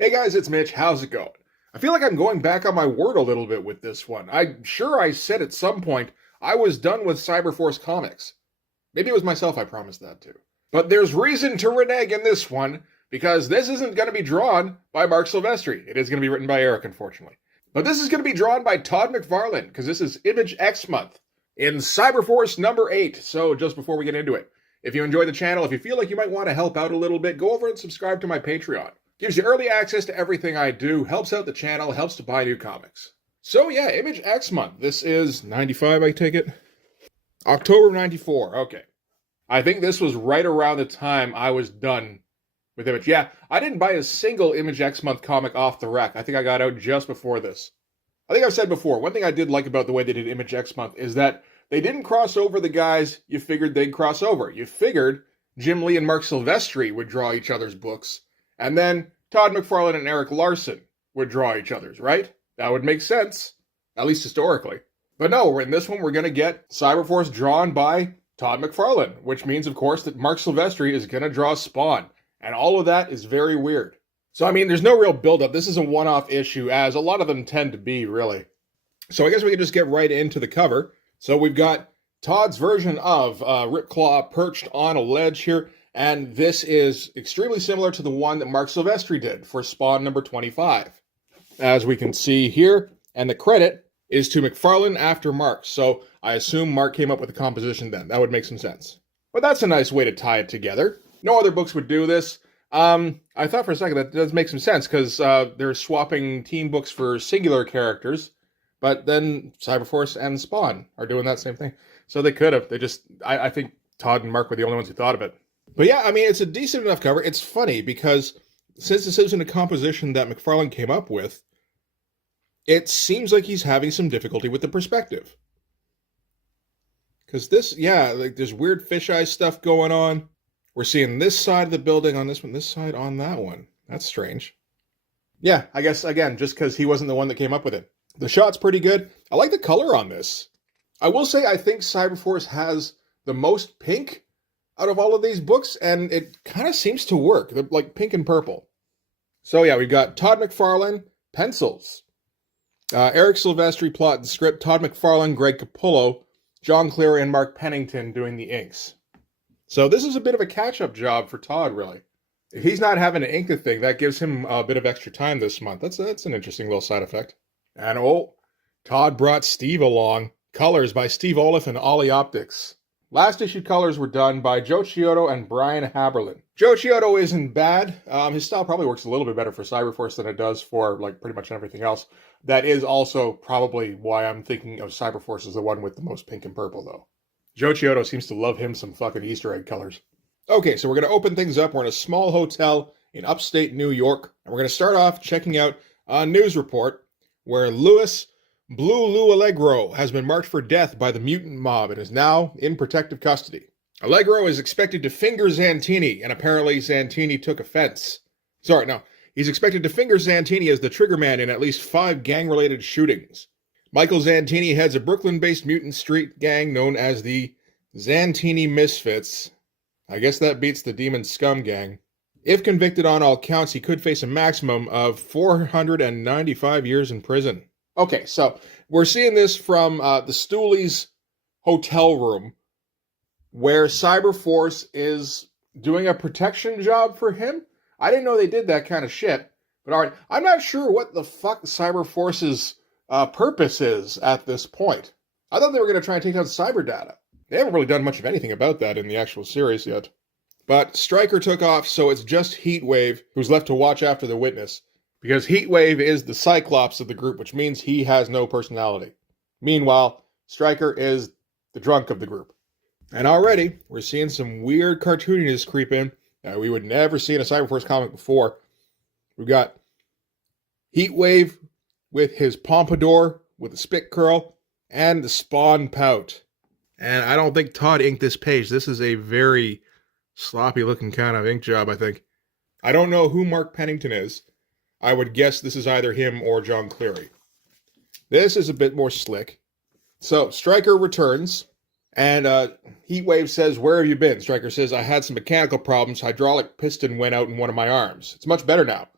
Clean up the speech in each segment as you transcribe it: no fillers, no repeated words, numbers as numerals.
Hey guys, it's Mitch. How's it going? I feel like I'm going back on my word a little bit with this one. I'm sure I said at some point I was done with Cyberforce comics. Maybe it was myself I promised that to. But there's reason to renege in this one because this isn't going to be drawn by Mark Silvestri. It is going to be written by Eric, unfortunately. But this is going to be drawn by Todd McFarlane because this is Image X month in Cyberforce number 8. So just before we get into it, if you enjoy the channel, if you feel like you might want to help out a little bit, go over and subscribe to my Patreon. Gives you early access to everything I do, helps out the channel, helps to buy new comics. So yeah, Image X month. This is 95, I take it? October 94, okay. I think this was right around the time I was done with Image. Yeah, I didn't buy a single Image X month comic off the rack. I think I got out just before this. I think I've said before, one thing I did like about the way they did Image X month is that they didn't cross over the guys you figured they'd cross over. You figured Jim Lee and Mark Silvestri would draw each other's books, and then Todd McFarlane and Eric Larson would draw each other's, right? That would make sense, at least historically. But no, in this one, we're going to get Cyberforce drawn by Todd McFarlane, which means, of course, that Mark Silvestri is going to draw Spawn. And all of that is very weird. So, I mean, there's no real build-up. This is a one-off issue, as a lot of them tend to be, really. So I guess we can just get right into the cover. So we've got Todd's version of Ripclaw perched on a ledge here. And this is extremely similar to the one that Mark Silvestri did for Spawn number 25. As we can see here, and the credit is to McFarlane after Mark. So I assume Mark came up with the composition then. That would make some sense. But that's a nice way to tie it together. No other books would do this. I thought for a second that does make some sense because they're swapping team books for singular characters. But then Cyberforce and Spawn are doing that same thing. So they could have. They just, I think Todd and Mark were the only ones who thought of it. But yeah, I mean, it's a decent enough cover. It's funny because since this isn't a composition that McFarlane came up with, it seems like he's having some difficulty with the perspective. Because this, yeah, like there's weird fisheye stuff going on. We're seeing this side of the building on this one, this side on that one. That's strange. Yeah, I guess, again, just because he wasn't the one that came up with it. The shot's pretty good. I like the color on this. I will say I think Cyberforce has the most pink out of all of these books, and it kind of seems to work. They're like pink and purple. So yeah, we've got Todd McFarlane, pencils. Eric Silvestri plot and script. Todd McFarlane, Greg Capullo, John Cleary, and Mark Pennington doing the inks. So this is a bit of a catch-up job for Todd, really. If he's not having to ink the thing, that gives him a bit of extra time this month. That's an interesting little side effect. And oh, Todd brought Steve along. Colors by Steve Oliff and Ollie Optics. Last issue colors were done by Joe Chiodo and Brian Haberlin. Joe Chiodo isn't bad. His style probably works a little bit better for Cyberforce than it does for like pretty much everything else. That is also probably why I'm thinking of Cyberforce as the one with the most pink and purple, though. Joe Chiodo seems to love him some fucking Easter egg colors. Okay, so we're going to open things up. We're in a small hotel in upstate New York. And we're going to start off checking out a news report where Louis Blue Lou Allegro has been marked for death by the mutant mob and is now in protective custody. Allegro is expected to finger Zantini, and apparently Zantini took offense. He's expected to finger Zantini as the triggerman in at least 5 gang-related shootings. Michael Zantini heads a Brooklyn-based mutant street gang known as the Zantini Misfits. I guess that beats the Demon Scum gang. If convicted on all counts, he could face a maximum of 495 years in prison. Okay, so we're seeing this from the Stoolies hotel room where Cyberforce is doing a protection job for him. I didn't know they did that kind of shit. But all right, I'm not sure what the fuck Cyberforce's purpose is at this point. I thought they were going to try and take down cyber data. They haven't really done much of anything about that in the actual series yet. But Stryker took off, so it's just Heatwave who's left to watch after the witness. Because Heatwave is the Cyclops of the group, which means he has no personality. Meanwhile, Stryker is the drunk of the group. And already, we're seeing some weird cartooniness creep in that we would never see in a Cyberforce comic before. We've got Heatwave with his pompadour, with a spit curl, and the Spawn pout. And I don't think Todd inked this page. This is a very sloppy-looking kind of ink job, I think. I don't know who Mark Pennington is. I would guess this is either him or John Cleary. This is a bit more slick. So, Stryker returns, and Heatwave says, "Where have you been?" Stryker says, "I had some mechanical problems. Hydraulic piston went out in one of my arms. It's much better now."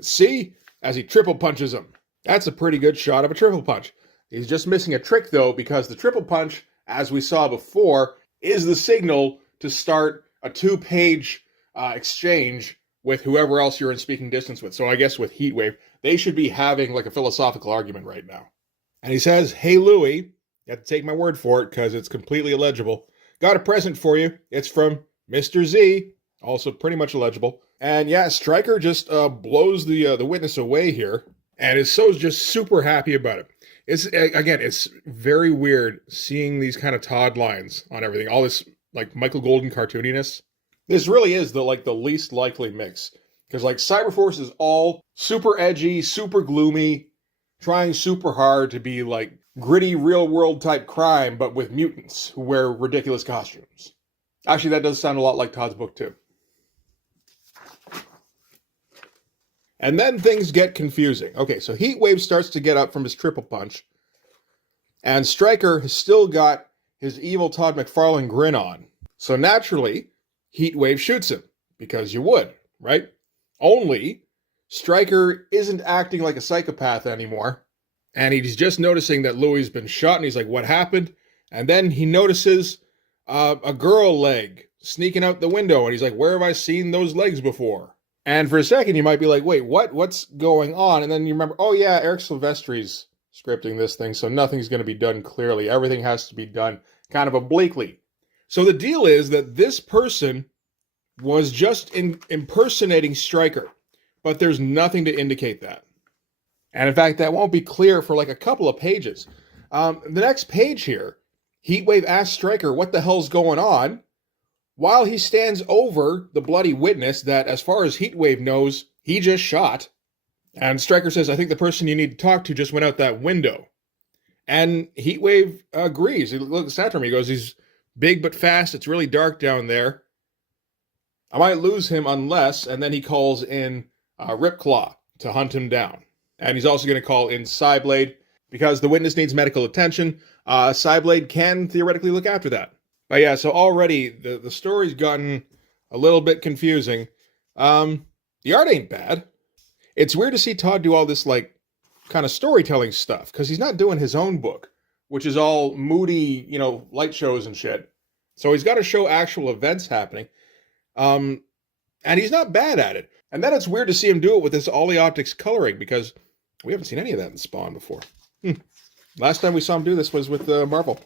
See? As he triple punches him. That's a pretty good shot of a triple punch. He's just missing a trick, though, because the triple punch, as we saw before, is the signal to start a 2-page exchange with whoever else you're in speaking distance with. So I guess with Heatwave, they should be having like a philosophical argument right now. And he says, "Hey, Louie," you have to take my word for it because it's completely illegible. "Got a present for you. It's from Mr. Z," also pretty much illegible. And yeah, Stryker just blows the witness away here, and is so just super happy about it. It's very weird seeing these kind of Todd lines on everything. All this like Michael Golden cartooniness. This really is the least likely mix, because like Cyberforce is all super edgy, super gloomy, trying super hard to be like gritty real world type crime, but with mutants who wear ridiculous costumes. Actually, that does sound a lot like Todd's book too. And then things get confusing. Okay, so Heatwave starts to get up from his triple punch, and Stryker has still got his evil Todd McFarlane grin on. So naturally, Heatwave shoots him, because you would, right? Only, Stryker isn't acting like a psychopath anymore, and he's just noticing that Louie's been shot, and he's like, "What happened?" And then he notices a girl leg sneaking out the window, and he's like, "Where have I seen those legs before?" And for a second, you might be like, "Wait, what? What's going on?" And then you remember, oh yeah, Eric Silvestri's scripting this thing, so nothing's going to be done clearly. Everything has to be done kind of obliquely. So the deal is that this person was just impersonating Stryker, but there's nothing to indicate that. And in fact, that won't be clear for like a couple of pages. The next page here, Heatwave asks Stryker what the hell's going on, while he stands over the bloody witness that, as far as Heatwave knows, he just shot. And Stryker says, "I think the person you need to talk to just went out that window." And Heatwave agrees. He looks after him. He goes, "He's big but fast. It's really dark down there. I might lose him unless," and then he calls in Ripclaw to hunt him down. And he's also going to call in Cyblade, because the witness needs medical attention. Cyblade can theoretically look after that. But yeah, so already the story's gotten a little bit confusing. The art ain't bad. It's weird to see Todd do all this like kind of storytelling stuff, because he's not doing his own book, which is all moody, light shows and shit. So he's got to show actual events happening. And he's not bad at it. And then it's weird to see him do it with this Ollie Optics coloring, because we haven't seen any of that in Spawn before. Last time we saw him do this was with Marvel.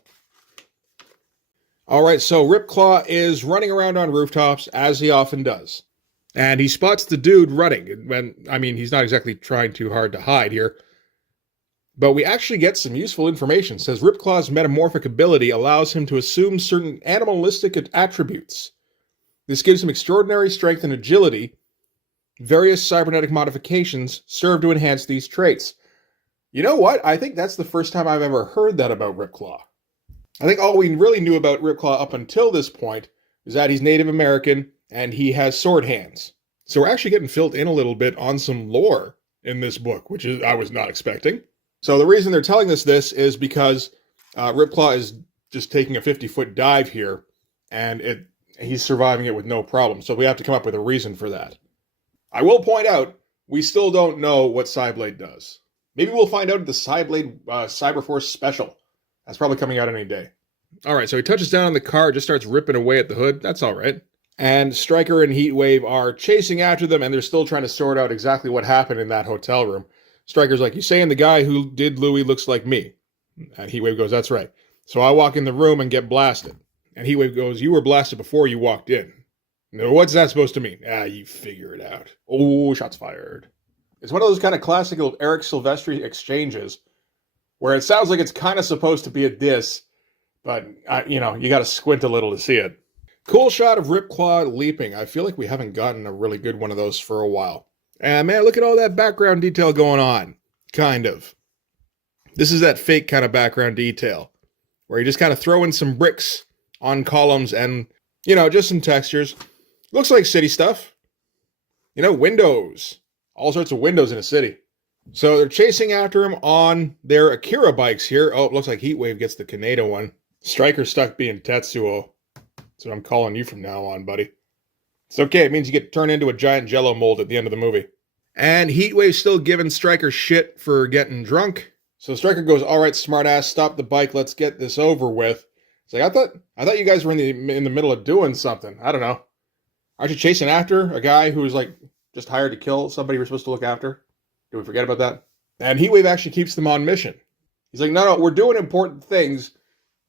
All right, so Ripclaw is running around on rooftops, as he often does. And he spots the dude running. He's not exactly trying too hard to hide here. But we actually get some useful information. It says Ripclaw's metamorphic ability allows him to assume certain animalistic attributes. This gives him extraordinary strength and agility. Various cybernetic modifications serve to enhance these traits. You know what? I think that's the first time I've ever heard that about Ripclaw. I think all we really knew about Ripclaw up until this point is that he's Native American and he has sword hands. So we're actually getting filled in a little bit on some lore in this book, which I was not expecting. So the reason they're telling us this is because Ripclaw is just taking a 50-foot dive here, and he's surviving it with no problem. So we have to come up with a reason for that. I will point out, we still don't know what Cyblade does. Maybe we'll find out at the Cyblade Cyberforce special. That's probably coming out any day. All right, so he touches down on the car, just starts ripping away at the hood. That's all right. And Stryker and Heatwave are chasing after them, and they're still trying to sort out exactly what happened in that hotel room. Stryker's like, "You saying the guy who did Louie looks like me?" And Heatwave goes, "That's right." So I walk in the room and get blasted. And Heatwave goes, "You were blasted before you walked in." No, what's that supposed to mean? You figure it out. Oh, shots fired. It's one of those kind of classical Eric Silvestri exchanges where it sounds like it's kind of supposed to be a diss, but, you got to squint a little to see it. Cool shot of Ripclaw leaping. I feel like we haven't gotten a really good one of those for a while. And man, look at all that background detail going on. Kind of. This is that fake kind of background detail where you just kind of throw in some bricks on columns and, just some textures. Looks like city stuff. Windows. All sorts of windows in a city. So they're chasing after him on their Akira bikes here. Oh, it looks like Heatwave gets the Kaneda one. Stryker's stuck being Tetsuo. That's what I'm calling you from now on, buddy. It's okay. It means you get turned into a giant jello mold at the end of the movie. And Heatwave's still giving Stryker shit for getting drunk. So Stryker goes, all right, smartass, stop the bike. Let's get this over with. It's like, I thought you guys were in the middle of doing something. I don't know. Aren't you chasing after a guy who was like just hired to kill somebody we're supposed to look after? Did we forget about that? And Heatwave actually keeps them on mission. He's like, no, we're doing important things.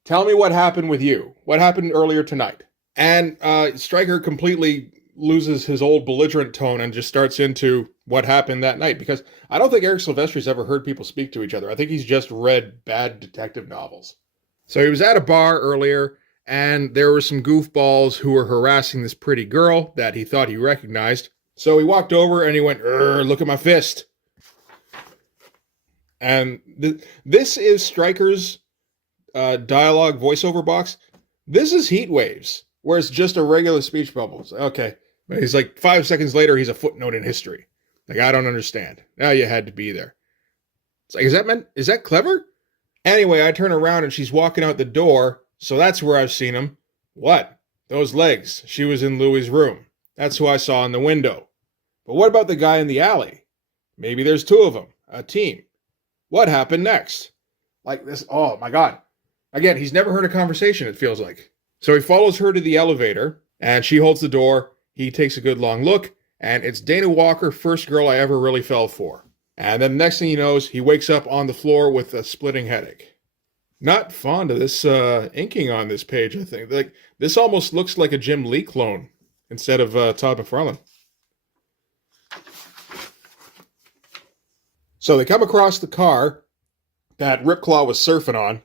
Tell me what happened with you. What happened earlier tonight? And Stryker completely loses his old belligerent tone and just starts into what happened that night. Because I don't think Eric Silvestri's ever heard people speak to each other. I think he's just read bad detective novels. So he was at a bar earlier, and there were some goofballs who were harassing this pretty girl that he thought he recognized. So he walked over and he went, look at my fist. And this is Stryker's dialogue voiceover box. This is Heatwave's, where it's just a regular speech bubble. Okay. He's like 5 seconds later, he's a footnote in history. Like, I don't understand. Now you had to be there. It's like, is that clever? Anyway, I turn around and she's walking out the door. So that's where I've seen him. What? Those legs. She was in Louie's room. That's who I saw in the window. But what about the guy in the alley? Maybe there's two of them. A team. What happened next? Like this. Oh my God. Again, he's never heard a conversation, it feels like. So he follows her to the elevator and she holds the door. He takes a good long look and it's Dana Walker, first girl I ever really fell for. And then the next thing he knows, he wakes up on the floor with a splitting headache. Not fond of this inking on this page, I think. Like this almost looks like a Jim Lee clone instead of Todd McFarlane. So they come across the car that Ripclaw was surfing on,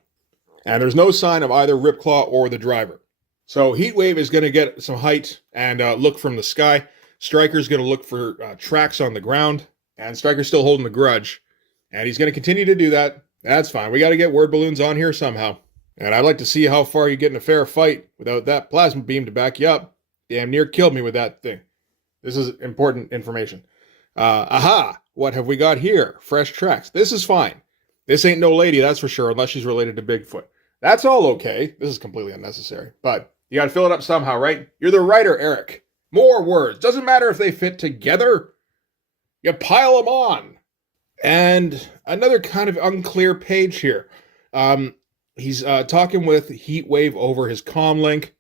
and there's no sign of either Ripclaw or the driver. So Heatwave is going to get some height and look from the sky. Stryker's going to look for tracks on the ground, and Stryker's still holding the grudge. And he's going to continue to do that. That's fine. We got to get word balloons on here somehow. And I'd like to see how far you get in a fair fight without that plasma beam to back you up. Damn near killed me with that thing. This is important information. Aha! What have we got here? Fresh tracks. This is fine. This ain't no lady, that's for sure, unless she's related to Bigfoot. That's all okay. This is completely unnecessary. But you got to fill it up somehow, right? You're the writer, Eric. More words. Doesn't matter if they fit together. You pile them on. And another kind of unclear page here. He's talking with Heatwave over his comm link,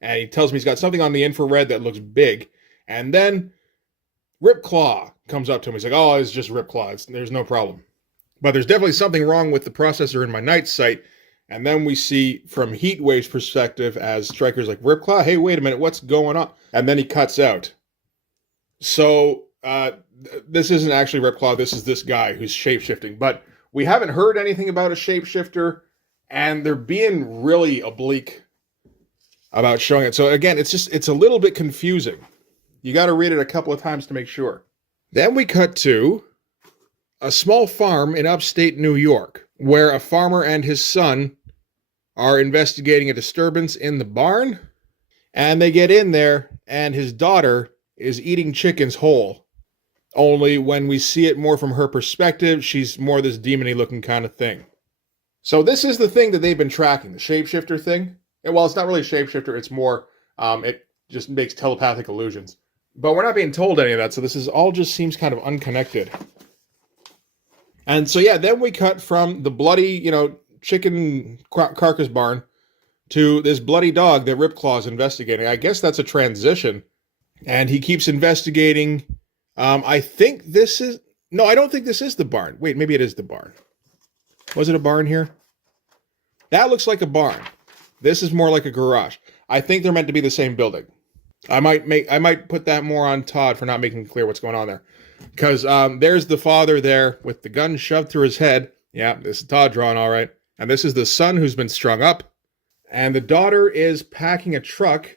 and he tells me he's got something on the infrared that looks big. And then Ripclaw comes up to him. He's like, oh, it's just Ripclaw. There's no problem. But there's definitely something wrong with the processor in my night sight. And then we see from Heatwave's perspective as Stryker's like, Ripclaw, hey, wait a minute, what's going on? And then he cuts out. So this isn't actually Ripclaw. This is this guy who's shape-shifting. But we haven't heard anything about a shapeshifter, and they're being really oblique about showing it. So again, it's a little bit confusing. You got to read it a couple of times to make sure. Then we cut to a small farm in upstate New York, where a farmer and his son are investigating a disturbance in the barn. And they get in there, and his daughter is eating chickens whole. Only when we see it more from her perspective, she's more this demony looking kind of thing. So this is the thing that they've been tracking, the shapeshifter thing. And while it's not really a shapeshifter, it's more, it just makes telepathic illusions. But we're not being told any of that, so this is all just seems kind of unconnected. And so, yeah, then we cut from the bloody, chicken carcass barn to this bloody dog that Ripclaw is investigating. I guess that's a transition. And he keeps investigating. I think this is... No, I don't think this is the barn. Wait, maybe it is the barn. Was it a barn here? That looks like a barn. This is more like a garage. I think they're meant to be the same building. I might put that more on Todd for not making clear what's going on there. Because there's the father there with the gun shoved through his head. Yeah, this is Todd drawn all right. And this is the son who's been strung up. And the daughter is packing a truck.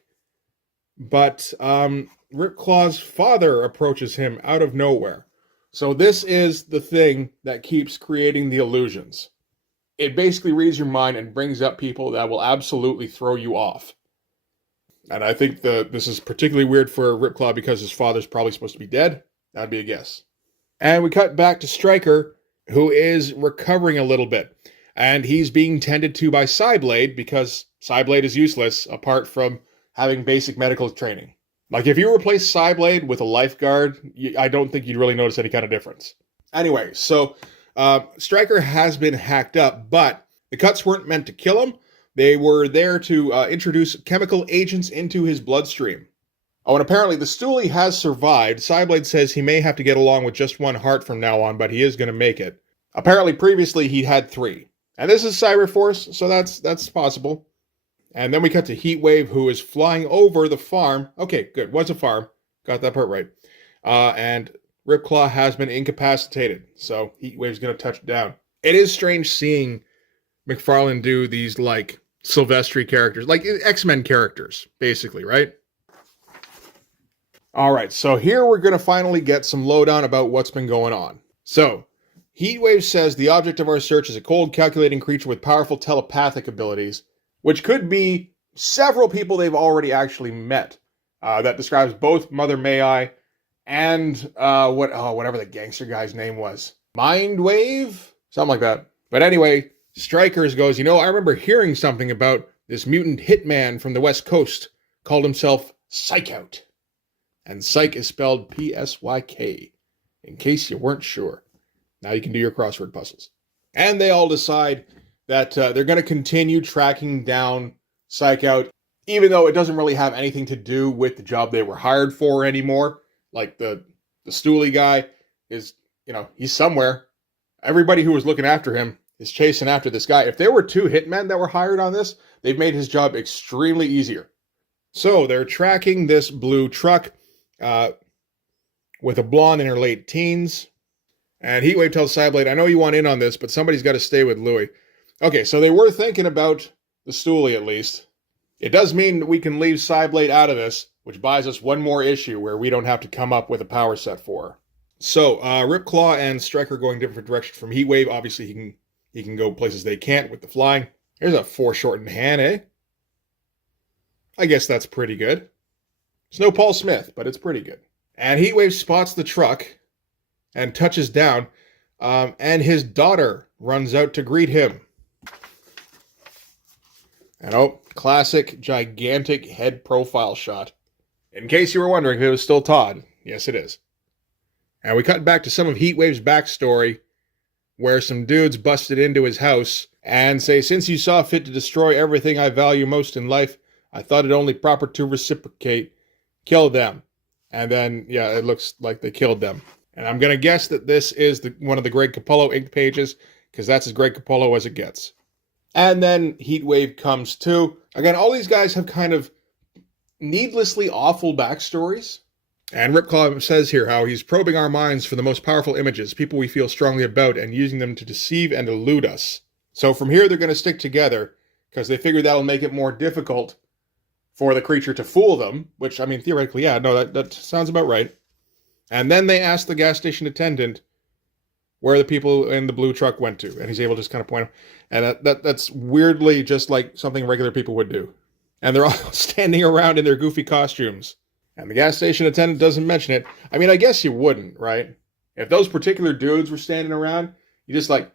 But Ripclaw's father approaches him out of nowhere. So this is the thing that keeps creating the illusions. It basically reads your mind and brings up people that will absolutely throw you off. And I think this is particularly weird for Ripclaw because his father's probably supposed to be dead. That'd be a guess. And we cut back to Stryker, who is recovering a little bit. And he's being tended to by Cyblade because Cyblade is useless apart from having basic medical training. Like, if you replace Psyblade with a lifeguard, I don't think you'd really notice any kind of difference. Anyway, so Stryker has been hacked up, but the cuts weren't meant to kill him. They were there to introduce chemical agents into his bloodstream. Oh, and apparently the Stoolie has survived. Psyblade says he may have to get along with just one heart from now on, but he is going to make it. Apparently, previously, he had 3. And this is Cyberforce, so that's possible. And then we cut to Heatwave, who is flying over the farm. Okay, good. Was a farm. Got that part right. And Ripclaw has been incapacitated, so Heatwave's going to touch down. It is strange seeing McFarlane do these, like, Silvestri characters, like X-Men characters, basically, right? All right, so here we're going to finally get some lowdown about what's been going on. So, Heatwave says the object of our search is a cold, calculating creature with powerful telepathic abilities, which could be several people they've already actually met. That describes both Mother May-I and whatever the gangster guy's name was. Mindwave? Something like that. But anyway, Strikers goes, I remember hearing something about this mutant hitman from the West Coast, called himself Psychout. And Psych is spelled P-S-Y-K, in case you weren't sure. Now you can do your crossword puzzles. And they all decide that they're going to continue tracking down Psychout, even though it doesn't really have anything to do with the job they were hired for anymore. Like the Stoolie guy is, he's somewhere. Everybody who was looking after him is chasing after this guy. If there were 2 hitmen that were hired on this, they've made his job extremely easier. So they're tracking this blue truck with a blonde in her late teens. And Heatwave tells Psyblade, I know you want in on this, but somebody's got to stay with Louis. Okay, so they were thinking about the Stoolie at least. It does mean that we can leave Psyblade out of this, which buys us one more issue where we don't have to come up with a power set for her. So, Ripclaw and Stryker going different directions from Heatwave. Obviously, he can go places they can't with the flying. There's a foreshortened hand, eh? I guess that's pretty good. It's no Paul Smith, but it's pretty good. And Heatwave spots the truck and touches down, and his daughter runs out to greet him. And classic gigantic head profile shot. In case you were wondering if it was still Todd, yes it is. And we cut back to some of Heatwave's backstory, where some dudes busted into his house and say, since you saw fit to destroy everything I value most in life, I thought it only proper to reciprocate. Kill them. And then, it looks like they killed them. And I'm going to guess that this is one of the Greg Capullo ink pages, because that's as Greg Capullo as it gets. And then Heatwave comes too. Again, all these guys have kind of needlessly awful backstories. And Ripclaw says here how he's probing our minds for the most powerful images, people we feel strongly about, and using them to deceive and elude us. So from here, they're going to stick together, because they figure that'll make it more difficult for the creature to fool them, which, theoretically, that sounds about right. And then they ask the gas station attendant where the people in the blue truck went to, and he's able to just kind of point them. And that's weirdly just like something regular people would do. And they're all standing around in their goofy costumes. And the gas station attendant doesn't mention it. I guess you wouldn't, right? If those particular dudes were standing around, you just like,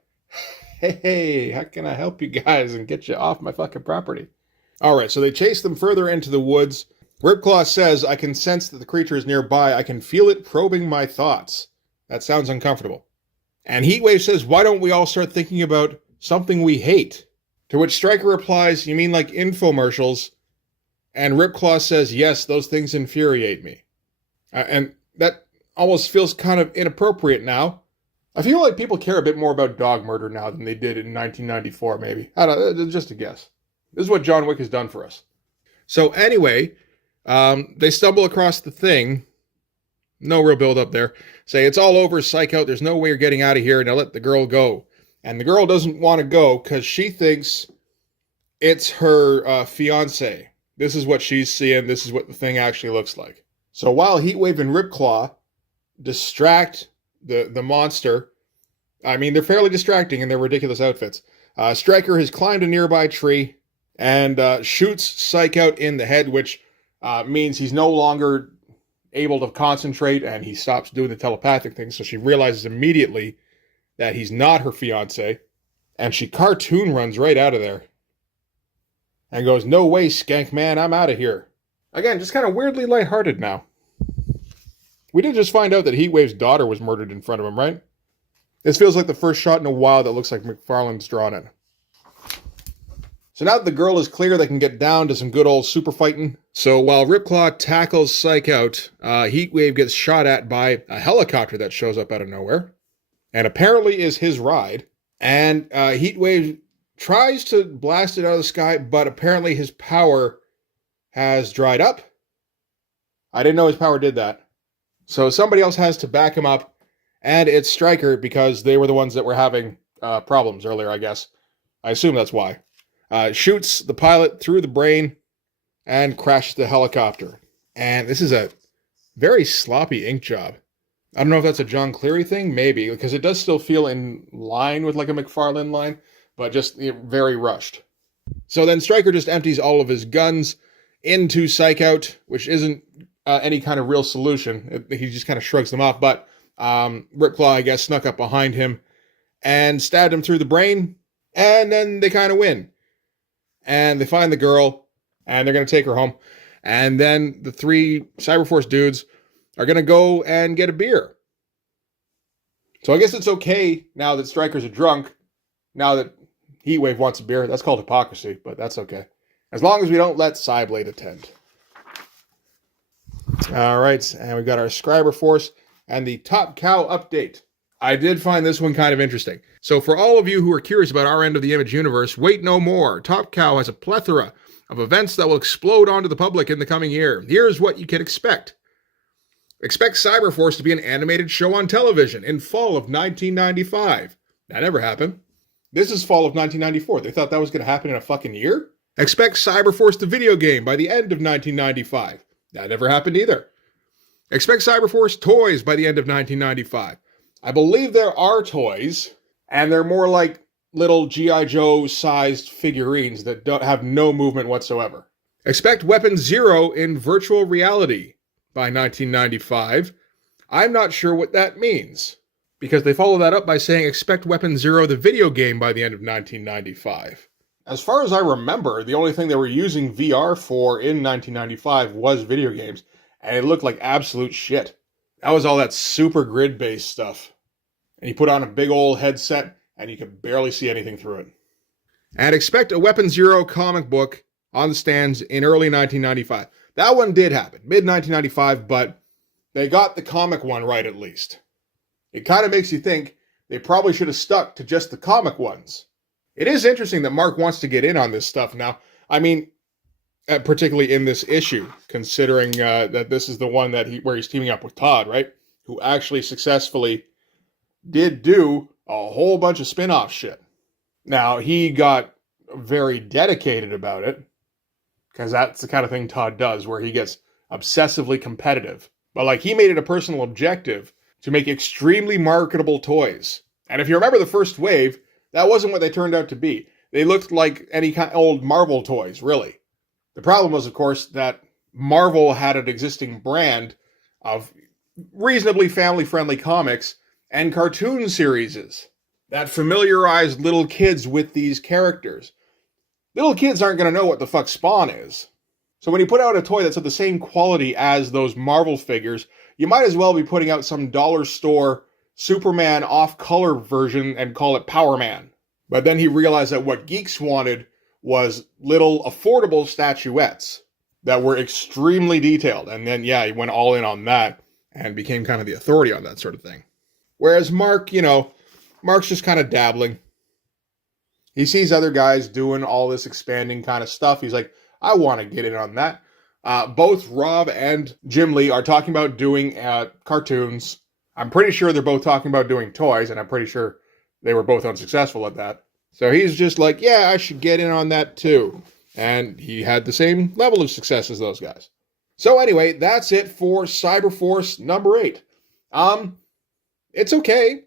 hey, how can I help you guys and get you off my fucking property? All right, so they chase them further into the woods. Ripclaw says, I can sense that the creature is nearby. I can feel it probing my thoughts. That sounds uncomfortable. And Heatwave says, why don't we all start thinking about something we hate? To which Stryker replies, you mean like infomercials? And Ripclaw says, yes, those things infuriate me. And that almost feels kind of inappropriate now. I feel like people care a bit more about dog murder now than they did in 1994, maybe. I don't know, just a guess. This is what John Wick has done for us. So anyway, they stumble across the thing. No real build up there. Say, it's all over, psych out. There's no way you're getting out of here. Now let the girl go. And the girl doesn't want to go because she thinks it's her fiance. This is what she's seeing. This is what the thing actually looks like. So while Heatwave and Ripclaw distract the monster, they're fairly distracting in their ridiculous outfits. Stryker has climbed a nearby tree and shoots Psych out in the head, which means he's no longer able to concentrate, and he stops doing the telepathic thing, so she realizes immediately that he's not her fiancé, and she cartoon runs right out of there and goes, no way, skank man, I'm out of here. Again, just kind of weirdly lighthearted now. We did just find out that Heatwave's daughter was murdered in front of him, right? This feels like the first shot in a while that looks like McFarlane's drawn it. So now that the girl is clear, they can get down to some good old super fighting. So while Ripclaw tackles Psych out, Heatwave gets shot at by a helicopter that shows up out of nowhere. And apparently is his ride. And Heatwave tries to blast it out of the sky, but apparently his power has dried up. I didn't know his power did that. So somebody else has to back him up. And it's Stryker because they were the ones that were having problems earlier, I guess. I assume that's why. Shoots the pilot through the brain and crashes the helicopter. And this is a very sloppy ink job. I don't know if that's a John Cleary thing, maybe, because it does still feel in line with like a McFarlane line, but just very rushed. So then Stryker just empties all of his guns into Psych Out, which isn't any kind of real solution. He just kind of shrugs them off, but Ripclaw, I guess, snuck up behind him and stabbed him through the brain, and then they kind of win. And they find the girl, and they're going to take her home. And then the three Cyberforce dudes are going to go and get a beer. So I guess it's okay now that Stryker's a drunk, now that Heatwave wants a beer. That's called hypocrisy, but that's okay. As long as we don't let Cyblade attend. All right, and we've got our Scriber Force and the Top Cow update. I did find this one kind of interesting. So for all of you who are curious about our end of the Image universe, wait no more. Top Cow has a plethora of events that will explode onto the public in the coming year. Here's what you can expect. Expect Cyberforce to be an animated show on television in fall of 1995. That never happened. This is fall of 1994. They thought that was going to happen in a fucking year? Expect Cyberforce the video game by the end of 1995. That never happened either. Expect Cyberforce toys by the end of 1995. I believe there are toys, and they're more like little G.I. Joe-sized figurines that don't have no movement whatsoever. Expect Weapon Zero in virtual reality by 1995. I'm not sure what that means, because they follow that up by saying expect Weapon Zero the video game by the end of 1995. As far as I remember, the only thing they were using VR for in 1995 was video games, and it looked like absolute shit. That was all that super grid-based stuff. And you put on a big old headset, and you could barely see anything through it. And expect a Weapon Zero comic book on the stands in early 1995. That one did happen, mid-1995, but they got the comic one right at least. It kind of makes you think they probably should have stuck to just the comic ones. It is interesting that Mark wants to get in on this stuff now. I mean, particularly in this issue, considering that this is the one that where he's teaming up with Todd, right? Who actually successfully did do a whole bunch of spin-off shit. Now, he got very dedicated about it, because that's the kind of thing Todd does, where he gets obsessively competitive. But like, he made it a personal objective to make extremely marketable toys. And if you remember the first wave, that wasn't what they turned out to be. They looked like any kind of old Marvel toys, really. The problem was, of course, that Marvel had an existing brand of reasonably family-friendly comics and cartoon series that familiarized little kids with these characters. Little kids aren't going to know what the fuck Spawn is. So when you put out a toy that's of the same quality as those Marvel figures, you might as well be putting out some dollar store Superman off-color version and call it Power Man. But then he realized that what geeks wanted was little affordable statuettes that were extremely detailed. And then, yeah, he went all in on that and became kind of the authority on that sort of thing. Whereas Mark, Mark's just kind of dabbling. He sees other guys doing all this expanding kind of stuff. He's like, I want to get in on that. Both Rob and Jim Lee are talking about doing cartoons. I'm pretty sure they're both talking about doing toys, and I'm pretty sure they were both unsuccessful at that. So he's just like, yeah, I should get in on that too. And he had the same level of success as those guys. So anyway, that's it for Cyberforce number 8. It's okay.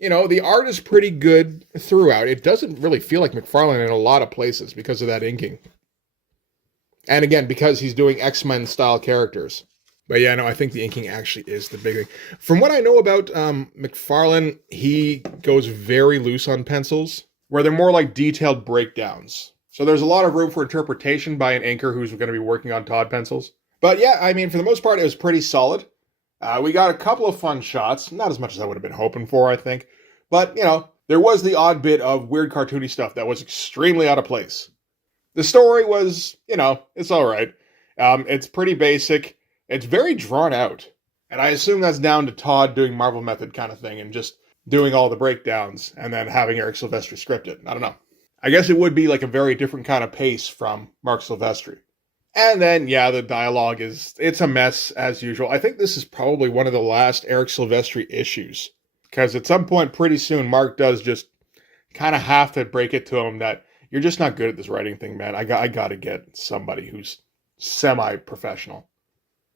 The art is pretty good throughout. It doesn't really feel like McFarlane in a lot of places because of that inking. And again, because he's doing X-Men style characters. But yeah, no, I think the inking actually is the big thing. From what I know about McFarlane, he goes very loose on pencils, where they're more like detailed breakdowns. So there's a lot of room for interpretation by an inker who's going to be working on Todd pencils. But yeah, I mean, for the most part, it was pretty solid. We got a couple of fun shots, not as much as I would have been hoping for, I think. But, there was the odd bit of weird cartoony stuff that was extremely out of place. The story was, it's all right. It's pretty basic. It's very drawn out. And I assume that's down to Todd doing Marvel Method kind of thing and just doing all the breakdowns and then having Eric Silvestri script it. I don't know. I guess it would be like a very different kind of pace from Marc Silvestri. And then, the dialogue it's a mess as usual. I think this is probably one of the last Eric Silvestri issues. Because at some point pretty soon, Mark does just kind of have to break it to him that you're just not good at this writing thing, man. I got to get somebody who's semi-professional.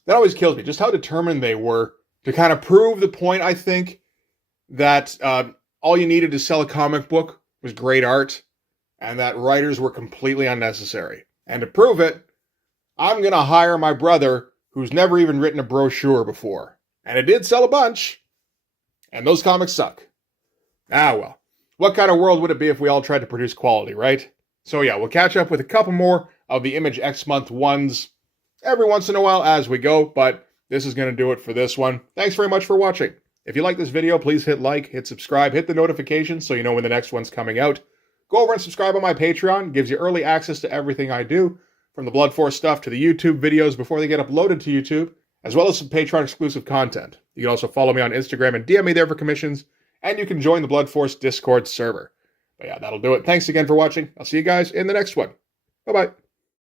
That always kills me, just how determined they were to kind of prove the point, I think, that all you needed to sell a comic book was great art, and that writers were completely unnecessary. And to prove it, I'm going to hire my brother, who's never even written a brochure before. And it did sell a bunch, and those comics suck. Ah, well. What kind of world would it be if we all tried to produce quality, right? So yeah, we'll catch up with a couple more of the Image X Month ones every once in a while as we go, but this is going to do it for this one. Thanks very much for watching. If you like this video, please hit like, hit subscribe, hit the notifications so you know when the next one's coming out. Go over and subscribe on my Patreon. It gives you early access to everything I do, from the Blood Force stuff to the YouTube videos before they get uploaded to YouTube, as well as some Patreon exclusive content. You can also follow me on Instagram and DM me there for commissions, and you can join the Blood Force Discord server. But yeah, that'll do it. Thanks again for watching. I'll see you guys in the next one. Bye-bye.